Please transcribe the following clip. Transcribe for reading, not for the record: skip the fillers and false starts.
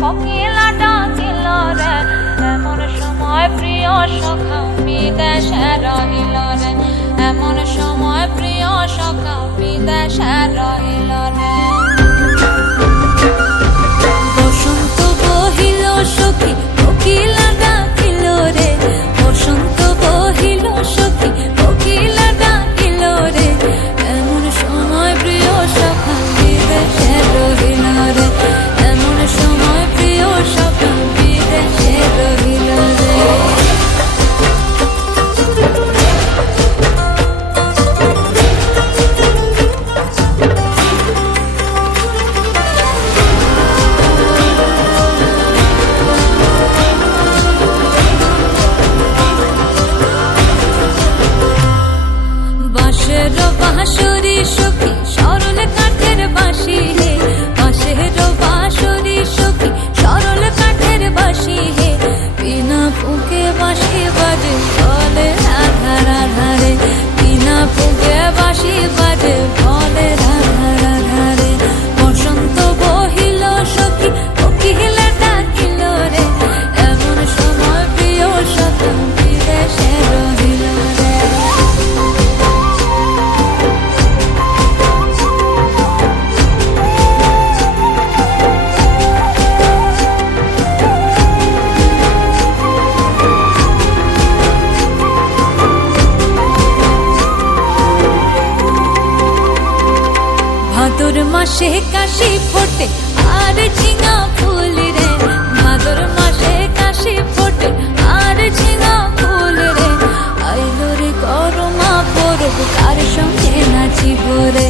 কোকিলা ডাকিল রে, এমন সময় প্রিয় সখা বিদেশে রহিল রে, এমন সময় প্রিয় সখা বিদেশে রহিল রে। বসন্ত বহিল সখী কোকিলা ডাকিল রে, বসন্ত বহিল সখী কোকিলা ডাকিল রে, এমন সময় প্রিয় সখা বিদেশে রহিল রে, এমন সময় প্রিয় সখা বিদেশে রহিল রে। বাঁশের বাঁশরি সখী সরল কাঠের বাঁশি হে, বাঁশের বাঁশরি সখী সরল কাঠের বাঁশি হে, বিনা ফুঁকে বাঁশি বাজে বলে রাধা রাধা রে, বিনা ফুঁকে বাঁশি বাজে বলে রাধা রাধা রে। বসন্ত বহিল সখী কোকিলা ডাকিল রে, এমন সময় প্রিয় সখা বিদেশে রহিল রে। ভাদর মাসে কাশি ফোটে আর ঝিঙা ফুল রে, ভাদর মাসে কাশি ফোটে আর ঝিঙা ফুল রে, আইলো রে করমা পরব কার সঙ্গে নাচিব রে,